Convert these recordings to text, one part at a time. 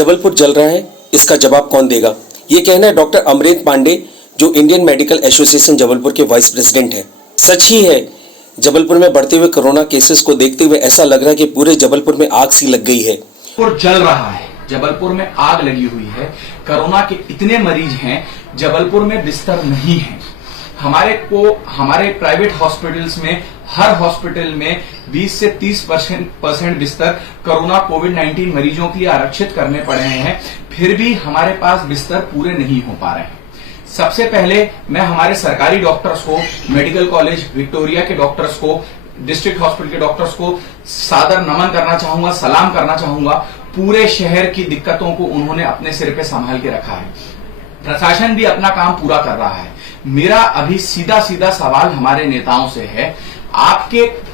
जबलपुर जल रहा है, इसका जवाब कौन देगा? ये कहना है डॉक्टर अमरेंद्र पांडे, जो इंडियन मेडिकल एसोसिएशन जबलपुर के वाइस प्रेसिडेंट हैं। सच ही है, जबलपुर में बढ़ते हुए कोरोना केसेस को देखते हुए ऐसा लग रहा है कि पूरे जबलपुर में आग सी लग गई है। जबलपुर जल रहा है, जबलपुर में आग लगी हुई है। कोरोना के इतने मरीज हैं, जबलपुर में बिस्तर नहीं है। हमारे प्राइवेट हॉस्पिटल्स में, हर हॉस्पिटल में 20 से 30% बिस्तर कोरोना कोविड-19 मरीजों के लिए आरक्षित करने पड़े हैं। फिर भी हमारे पास बिस्तर पूरे नहीं हो पा रहे हैं। सबसे पहले मैं हमारे सरकारी डॉक्टर्स को, मेडिकल कॉलेज विक्टोरिया के डॉक्टर्स को, डिस्ट्रिक्ट हॉस्पिटल के डॉक्टर्स को सादर नमन करना चाहूंगा, सलाम करना चाहूंगा। पूरे शहर की दिक्कतों को उन्होंने अपने सिर पे संभाल के रखा है। प्रशासन भी अपना काम पूरा कर रहा है। मेरा अभी सीधा सवाल हमारे नेताओं से है।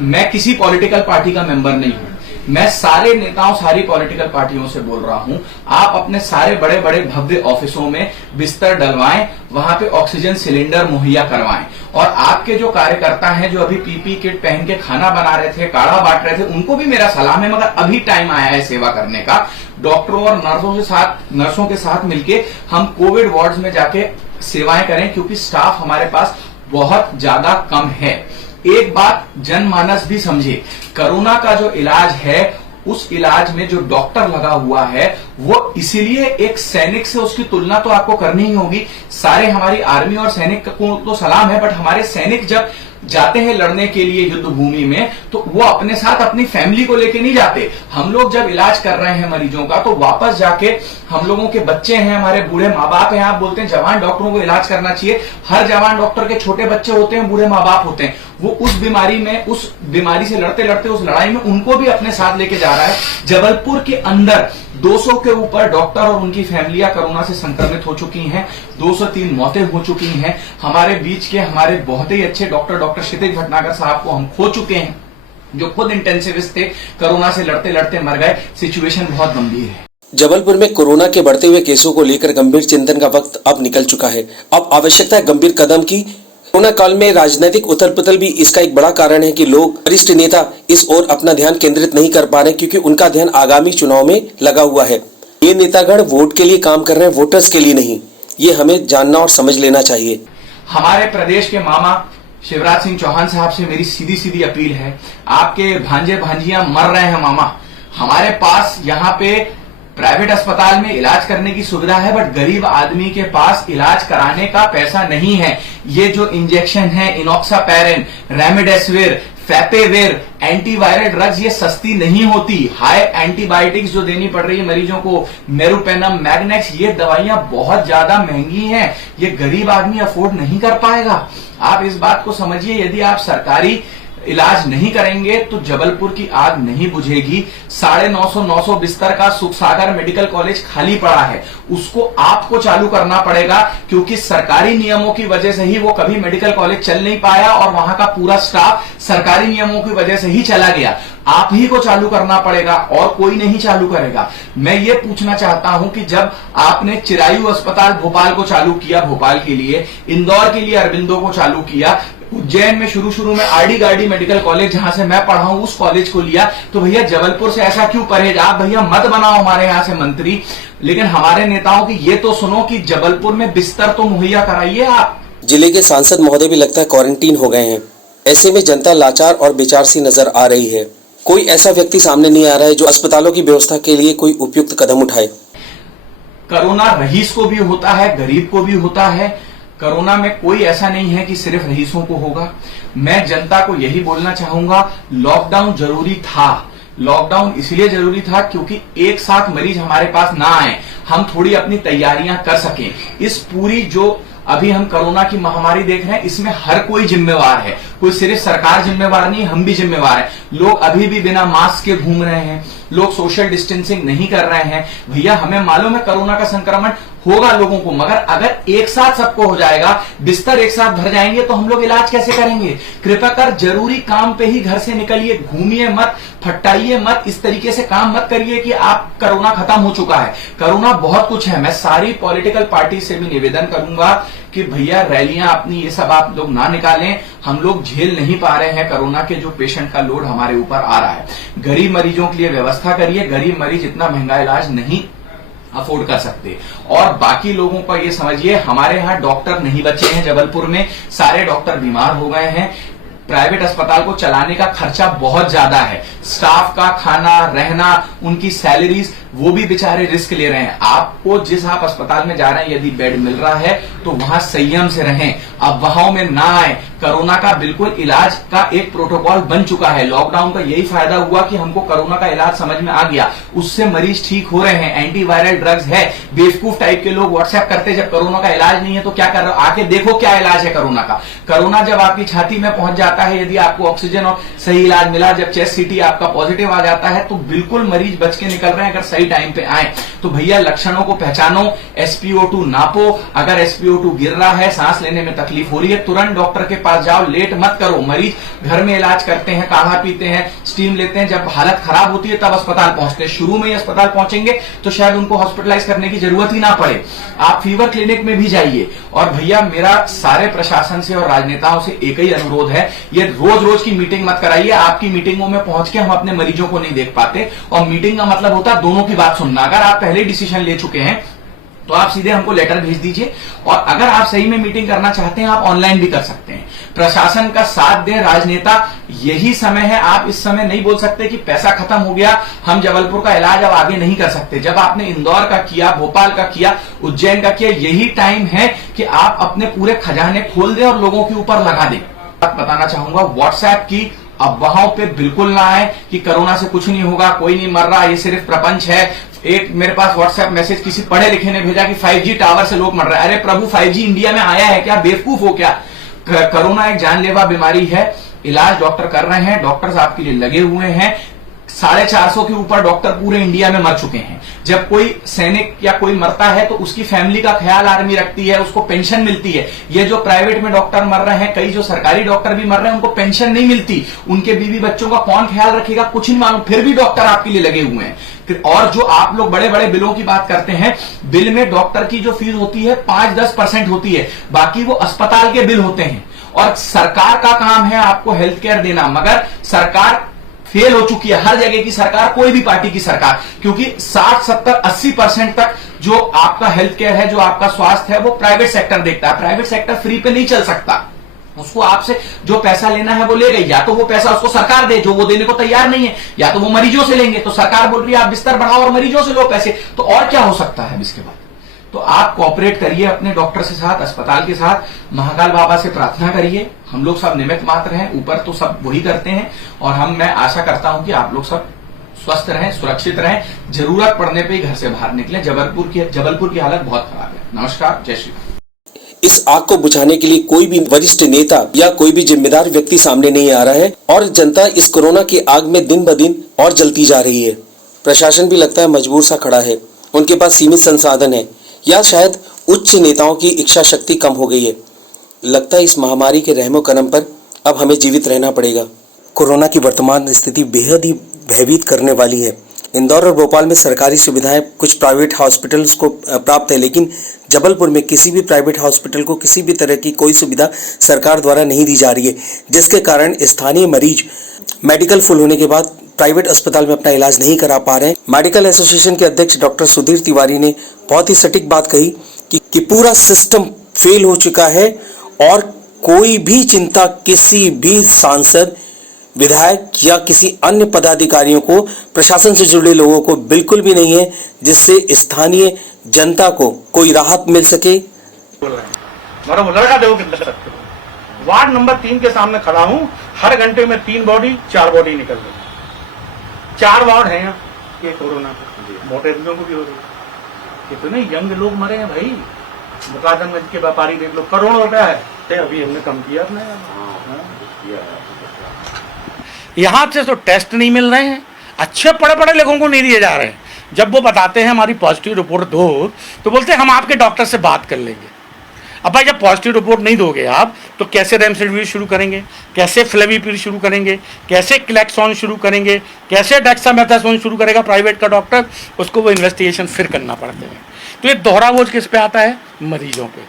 मैं किसी पॉलिटिकल पार्टी का मेंबर नहीं हूं, मैं सारे नेताओं, सारी पॉलिटिकल पार्टियों से बोल रहा हूं, आप अपने सारे बड़े बड़े भव्य ऑफिसों में बिस्तर डलवाएं, वहां पे ऑक्सीजन सिलेंडर मुहैया करवाएं। और आपके जो कार्यकर्ता हैं, जो अभी पीपी किट पहन के खाना बना रहे थे, काढ़ा बांट रहे थे, उनको भी मेरा सलाम है, मगर अभी टाइम आया है सेवा करने का। डॉक्टरों और नर्सों के साथ मिलके हम कोविड वार्ड्स में जाके सेवाएं करें, क्योंकि स्टाफ हमारे पास बहुत ज्यादा कम है। एक बात जनमानस भी समझे, कोरोना का जो इलाज है, उस इलाज में जो डॉक्टर लगा हुआ है, वो इसीलिए एक सैनिक से उसकी तुलना तो आपको करनी ही होगी। सारे हमारी आर्मी और सैनिक को तो सलाम है, बट हमारे सैनिक जब जाते हैं लड़ने के लिए युद्ध भूमि में, तो वो अपने साथ अपनी फैमिली को लेके नहीं जाते। हम लोग जब इलाज कर रहे हैं मरीजों का, तो वापस जाके हम लोगों के बच्चे हैं, हमारे बूढ़े माँ बाप हैं। आप बोलते हैं जवान डॉक्टरों को इलाज करना चाहिए, हर जवान डॉक्टर के छोटे बच्चे होते हैं, बूढ़े माँ बाप होते हैं। वो उस बीमारी से लड़ते लड़ते उस लड़ाई में उनको भी अपने साथ लेके जा रहा है। जबलपुर के अंदर 200 के ऊपर डॉक्टर और उनकी फैमिलियां कोरोना से संक्रमित हो चुकी हैं। 203 मौतें हो चुकी हैं। हमारे बीच के हमारे बहुत ही अच्छे डॉक्टर क्षितिज भटनागर साहब को हम खो चुके हैं, जो खुद इंटेंसिविस्ट थे, कोरोना से लड़ते लड़ते मर गए। सिचुएशन बहुत गंभीर है। जबलपुर में कोरोना के बढ़ते हुए केसों को लेकर गंभीर चिंतन का वक्त अब निकल चुका है। अब आवश्यकता है गंभीर कदम की। कोरोना काल में राजनीतिक उथल पुथल भी इसका एक बड़ा कारण है कि लोग, वरिष्ठ नेता इस ओर अपना ध्यान केंद्रित नहीं कर पा रहे, क्योंकि उनका ध्यान आगामी चुनाव में लगा हुआ है। ये नेतागण वोट के लिए काम कर रहे हैं, वोटर्स के लिए नहीं। ये हमें जानना और समझ लेना चाहिए। हमारे प्रदेश के मामा शिवराज सिंह चौहान साहब से मेरी सीधी अपील है, आपके भांजे भांजियां मर रहे हैं मामा, हमारे पास यहाँ पे प्राइवेट अस्पताल में इलाज करने की सुविधा है, बट गरीब आदमी के पास इलाज कराने का पैसा नहीं है। ये जो इंजेक्शन है, इनॉक्सापैरिन, रेमडेसिविर, फैपेविर, एंटीवायरल ड्रग्स, ये सस्ती नहीं होती। हाई एंटीबायोटिक्स जो देनी पड़ रही है मरीजों को, मेरुपेनम, मैग्नेक्स, ये दवाइयां बहुत ज्यादा महंगी हैं। ये गरीब आदमी अफोर्ड नहीं कर पाएगा। आप इस बात को समझिए, यदि आप सरकारी इलाज नहीं करेंगे तो जबलपुर की आग नहीं बुझेगी। 950 बिस्तर का सुखसागर मेडिकल कॉलेज खाली पड़ा है, उसको आपको चालू करना पड़ेगा, क्योंकि सरकारी नियमों की वजह से ही वो कभी मेडिकल कॉलेज चल नहीं पाया, और वहां का पूरा स्टाफ सरकारी नियमों की वजह से ही चला गया। आप ही को चालू करना पड़ेगा, और कोई नहीं चालू करेगा। मैं ये पूछना चाहता हूं कि जब आपने चिरायु अस्पताल भोपाल को चालू किया, भोपाल के लिए, इंदौर के लिए अरबिंदो को चालू किया, उज्जैन में शुरू में आरडी गार्डी मेडिकल कॉलेज, जहां से मैं पढ़ा हूं, उस कॉलेज को लिया, तो भैया जबलपुर से ऐसा क्यों परहेज? आप भैया मत बनाओ हमारे यहां से मंत्री, लेकिन हमारे नेताओं की ये तो सुनो कि जबलपुर में बिस्तर तो मुहैया कराइए आप। जिले के सांसद महोदय भी लगता है क्वारंटीन हो गए हैं। ऐसे में जनता लाचार और बेचार सी नजर आ रही है। कोई ऐसा व्यक्ति सामने नहीं आ रहा है जो अस्पतालों की व्यवस्था के लिए कोई उपयुक्त कदम उठाए। कोरोना रईस को भी होता है, गरीब को भी होता है। कोरोना में कोई ऐसा नहीं है कि सिर्फ रईसों को होगा। मैं जनता को यही बोलना चाहूंगा, लॉकडाउन जरूरी था। लॉकडाउन इसलिए जरूरी था क्योंकि एक साथ मरीज हमारे पास ना आए, हम थोड़ी अपनी तैयारियां कर सकें। इस पूरी जो अभी हम कोरोना की महामारी देख रहे हैं, इसमें हर कोई जिम्मेवार है, कोई सिर्फ सरकार जिम्मेवार नहीं, हम भी जिम्मेवार हैं। लोग अभी भी बिना मास्क के घूम रहे हैं, लोग सोशल डिस्टेंसिंग नहीं कर रहे हैं। भैया हमें मालूम है कोरोना का संक्रमण होगा लोगों को, मगर अगर एक साथ सबको हो जाएगा, बिस्तर एक साथ भर जाएंगे, तो हम लोग इलाज कैसे करेंगे? कृपया कर जरूरी काम पे ही घर से निकलिए, घूमिए मत, फटाइए मत, इस तरीके से काम मत करिए कि आप कोरोना खत्म हो चुका है। कोरोना बहुत कुछ है। मैं सारी पॉलिटिकल पार्टी से भी निवेदन करूंगा कि भैया रैलियां अपनी ये सब आप लोग ना निकालें। हम लोग झेल नहीं पा रहे हैं कोरोना के जो पेशेंट का लोड हमारे ऊपर आ रहा है। गरीब मरीजों के लिए व्यवस्था करिए। गरीब मरीज इतना महंगा इलाज नहीं अफोर्ड कर सकते। और बाकी लोगों का ये समझिए, हमारे यहाँ डॉक्टर नहीं बचे हैं जबलपुर में, सारे डॉक्टर बीमार हो गए हैं। प्राइवेट अस्पताल को चलाने का खर्चा बहुत ज्यादा है, स्टाफ का खाना, रहना, उनकी सैलरीज, वो भी बेचारे रिस्क ले रहे हैं। आपको जिस आप अस्पताल में जा रहे हैं, यदि बेड मिल रहा है तो वहां संयम से रहें, अफवाहों में ना आए। कोरोना का बिल्कुल इलाज का एक प्रोटोकॉल बन चुका है। लॉकडाउन का यही फायदा हुआ कि हमको कोरोना का इलाज समझ में आ गया, उससे मरीज ठीक हो रहे हैं, एंटीवायरल ड्रग्स है। बेवकूफ टाइप के लोग व्हाट्सएप करते, जब कोरोना का इलाज नहीं है तो क्या कर रहे हो, आके देखो क्या इलाज है कोरोना का। कोरोना जब आपकी छाती में पहुंच जाता है, यदि आपको ऑक्सीजन और सही इलाज मिला, जब चेस्ट सीटी आपका पॉजिटिव आ जाता है तो बिल्कुल मरीज बच के निकल रहे हैं, अगर सही टाइम पे आए तो। भैया लक्षणों को पहचानो, SpO2 नापो, अगर SpO2 गिर रहा है, सांस लेने में तकलीफ हो रही है, तुरंत डॉक्टर के पास जाओ, लेट मत करो। मरीज घर में इलाज करते हैं, काढ़ा पीते हैं, स्टीम लेते हैं, जब हालत खराब होती है तब अस्पताल पहुंचते हैं। शुरू में ही अस्पताल पहुंचेंगे तो शायद उनको हॉस्पिटलाइज करने की जरूरत ही ना पड़े। आप फीवर क्लिनिक में भी जाइए। और भैया मेरा सारे प्रशासन से और राजनेताओं से एक ही अनुरोध है, ये रोज रोज की मीटिंग मत कराइए। आपकी मीटिंगों में पहुंच के हम अपने मरीजों को नहीं देख पाते, और मीटिंग का मतलब होता है दोनों की बात सुनना। अगर आप पहले डिसीजन ले चुके हैं तो आप सीधे हमको लेटर भेज दीजिए, और अगर आप सही में मीटिंग करना चाहते हैं आप ऑनलाइन भी कर सकते हैं। प्रशासन का साथ दें राजनेता, यही समय है। आप इस समय नहीं बोल सकते कि पैसा खत्म हो गया, हम जबलपुर का इलाज अब आगे नहीं कर सकते। जब आपने इंदौर का किया, भोपाल का किया, उज्जैन का किया, यही टाइम है कि आप अपने पूरे खजाने खोल दें और लोगों के ऊपर लगा दें। बात बताना चाहूंगा, व्हाट्सएप की अफवाहों पे बिल्कुल ना आए कि कोरोना से कुछ नहीं होगा, कोई नहीं मर रहा, ये सिर्फ प्रपंच है। एक मेरे पास व्हाट्सएप मैसेज किसी पढ़े लिखे ने भेजा कि 5G टावर से लोग मर रहे हैं। अरे प्रभु, 5G इंडिया में आया है क्या? बेवकूफ हो क्या? कोरोना एक जानलेवा बीमारी है, इलाज डॉक्टर कर रहे हैं, डॉक्टर्स आपके लिए लगे हुए हैं। 450 के ऊपर डॉक्टर पूरे इंडिया में मर चुके हैं। जब कोई सैनिक या कोई मरता है तो उसकी फैमिली का ख्याल आर्मी रखती है, उसको पेंशन मिलती है। ये जो प्राइवेट में डॉक्टर मर रहे हैं, कई जो सरकारी डॉक्टर भी मर रहे हैं, उनको पेंशन नहीं मिलती। उनके बीवी बच्चों का कौन ख्याल रखेगा, कुछ नहीं मालूम, फिर भी डॉक्टर आपके लिए लगे हुए हैं। और जो आप लोग बड़े बड़े बिलों की बात करते हैं, बिल में डॉक्टर की जो फीस होती है 5-10% होती है, बाकी वो अस्पताल के बिल होते हैं। और सरकार का काम है आपको हेल्थ केयर देना, मगर सरकार फेल हो चुकी है, हर जगह की सरकार, कोई भी पार्टी की सरकार, क्योंकि 60-70-80% तक जो आपका हेल्थ केयर है, जो आपका स्वास्थ्य है, वो प्राइवेट सेक्टर देखता है। प्राइवेट सेक्टर फ्री पे नहीं चल सकता, उसको आपसे जो पैसा लेना है वो ले गई। या तो वो पैसा उसको सरकार दे, जो वो देने को तैयार नहीं है, या तो वो मरीजों से लेंगे। तो सरकार बोल रही है आप बिस्तर बढ़ाओ और मरीजों से लो पैसे, तो और क्या हो सकता है इसके बाद? तो आप कोऑपरेट करिए अपने डॉक्टर के साथ, अस्पताल के साथ, महाकाल बाबा से प्रार्थना करिए। हम लोग सब निमित्त मात्र हैं, ऊपर तो सब वही करते हैं। और मैं आशा करता हूं कि आप लोग सब स्वस्थ रहें, सुरक्षित रहें, जरूरत पड़ने पे ही घर से बाहर निकलें। जबलपुर की हालत बहुत खराब है। नमस्कार, जय श्री राम। इस आग को बुझाने के लिए कोई भी वरिष्ठ नेता या कोई भी जिम्मेदार व्यक्ति सामने नहीं आ रहा है, और जनता इस कोरोना की आग में दिन ब दिन और जलती जा रही है। प्रशासन भी लगता है मजबूर सा खड़ा है, उनके पास सीमित संसाधन है, या शायद उच्च नेताओं की इच्छा शक्ति कम हो गई है। लगता है इस महामारी के रहमो करम पर अब हमें जीवित रहना पड़ेगा। कोरोना की वर्तमान स्थिति बेहद ही भयभीत करने वाली है। इंदौर और भोपाल में सरकारी सुविधाएं कुछ प्राइवेट हॉस्पिटल्स को प्राप्त है, लेकिन जबलपुर में किसी भी प्राइवेट हॉस्पिटल को किसी भी तरह की कोई सुविधा सरकार द्वारा नहीं दी जा रही है, जिसके कारण स्थानीय मरीज मेडिकल फुल होने के बाद प्राइवेट अस्पताल में अपना इलाज नहीं करा पा रहे हैं। मेडिकल एसोसिएशन के अध्यक्ष डॉक्टर सुधीर तिवारी ने बहुत ही सटीक बात कही कि पूरा सिस्टम फेल हो चुका है, और कोई भी चिंता किसी भी सांसद, विधायक या किसी अन्य पदाधिकारियों को, प्रशासन से जुड़े लोगों को बिल्कुल भी नहीं है, जिससे स्थानीय जनता को कोई राहत मिल सके। लड़का देखो कितना सकते हो। वार्ड नंबर 3 के सामने खड़ा हूँ, हर घंटे में 3 बॉडी 4 बॉडी निकल रही, 4 वार्ड है यहाँ ये कोरोना के, मोटे आदमियों को भी हो रही। कितने यंग लोग मरे हैं भाई। मुकादमगंज के व्यापारी देख लो, करोड़ों रुपया है, अभी हमने कम किया अपने यहाँ से। तो टेस्ट नहीं मिल रहे हैं, अच्छे पढ़े पढ़े लोगों को नहीं दिए जा रहे हैं। जब वो बताते हैं हमारी पॉजिटिव रिपोर्ट दो, तो बोलते हैं हम आपके डॉक्टर से बात कर लेंगे। अब भाई जब पॉजिटिव रिपोर्ट नहीं दोगे आप, तो कैसे रेमडेसिविर शुरू करेंगे, कैसे फ्लेविपिर शुरू करेंगे, कैसे क्लेक्सॉन शुरू करेंगे, कैसे डेक्सामेथासोन शुरू करेगा प्राइवेट का डॉक्टर? उसको वो इन्वेस्टिगेशन फिर करना पड़ते हैं। तो ये दोहरा बोझ किस पे आता है? मरीजों पे।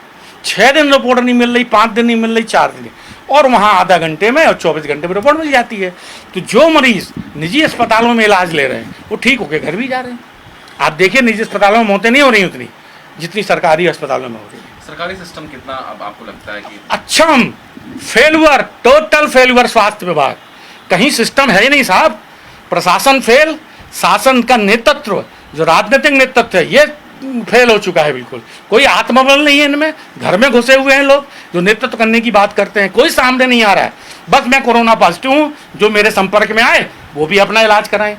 6 दिन रिपोर्ट नहीं मिल रही, 5 दिन नहीं मिल रही, 4 दिन, और वहाँ आधा घंटे में और 24 घंटे में रिपोर्ट मिल जाती है। तो जो मरीज निजी अस्पतालों में इलाज ले रहे हैं वो ठीक होकर घर भी जा रहे हैं। आप देखिए निजी अस्पतालों में मौतें नहीं हो रही उतनी जितनी सरकारी अस्पतालों में हो रही है। सरकारी सिस्टम कितना अब आपको लगता है कि अच्छा फेलुअर, टोटल फेलुअर स्वास्थ्य विभाग, कहीं सिस्टम है ही नहीं साहब। प्रशासन फेल, शासन का नेतृत्व जो राजनीतिक नेतृत्व है ये फेल हो चुका है बिल्कुल। कोई आत्मबल नहीं है इनमें, घर में घुसे हुए हैं लोग जो नेतृत्व करने की बात करते हैं, कोई सामने नहीं आ रहा है। बस मैं कोरोना पॉजिटिव हूं, जो मेरे संपर्क में आए वो भी अपना इलाज कराएं,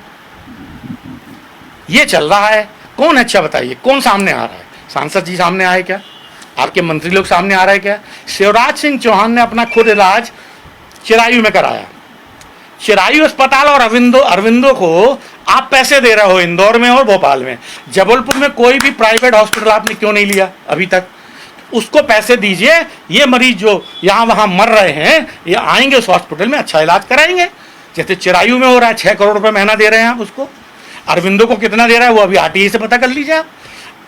ये चल रहा है। कौन अच्छा बताइए, कौन सामने आ रहा है? सांसद जी सामने आए क्या? आपके मंत्री लोग सामने आ रहे हैं क्या? शिवराज सिंह चौहान ने अपना खुद इलाज चिरायू में कराया। चिरायू अस्पताल और अरविंदो को आप पैसे दे रहे हो इंदौर में और भोपाल में। जबलपुर में कोई भी प्राइवेट हॉस्पिटल आपने क्यों नहीं लिया अभी तक? उसको पैसे दीजिए, ये मरीज जो यहाँ वहाँ मर रहे हैं ये आएंगे उस हॉस्पिटल में, अच्छा इलाज कराएंगे। जैसे चिरायू में हो रहा है, 6 करोड़ रुपए महीना दे रहे हैं आप उसको। अरविंदो को कितना दे रहा है वो अभी आरटीआई से पता कर लीजिए आप।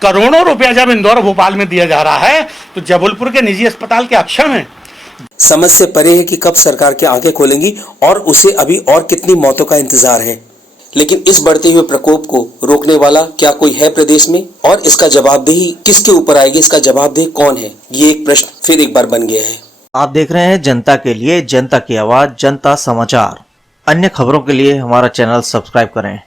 करोड़ों रुपया जब इंदौर और भोपाल में दिया जा रहा है तो जबलपुर के निजी अस्पताल के अक्षम है। समझ से परे है कि कब सरकार की आंखें खोलेंगी और उसे अभी और कितनी मौतों का इंतजार है। लेकिन इस बढ़ते हुए प्रकोप को रोकने वाला क्या कोई है प्रदेश में, और इसका जवाबदेही किसके ऊपर आएगी, इसका जवाबदेह कौन है, ये एक प्रश्न फिर एक बार बन गया है। आप देख रहे हैं जनता के लिए, जनता की आवाज, जनता समाचार। अन्य खबरों के लिए हमारा चैनल सब्सक्राइब करें।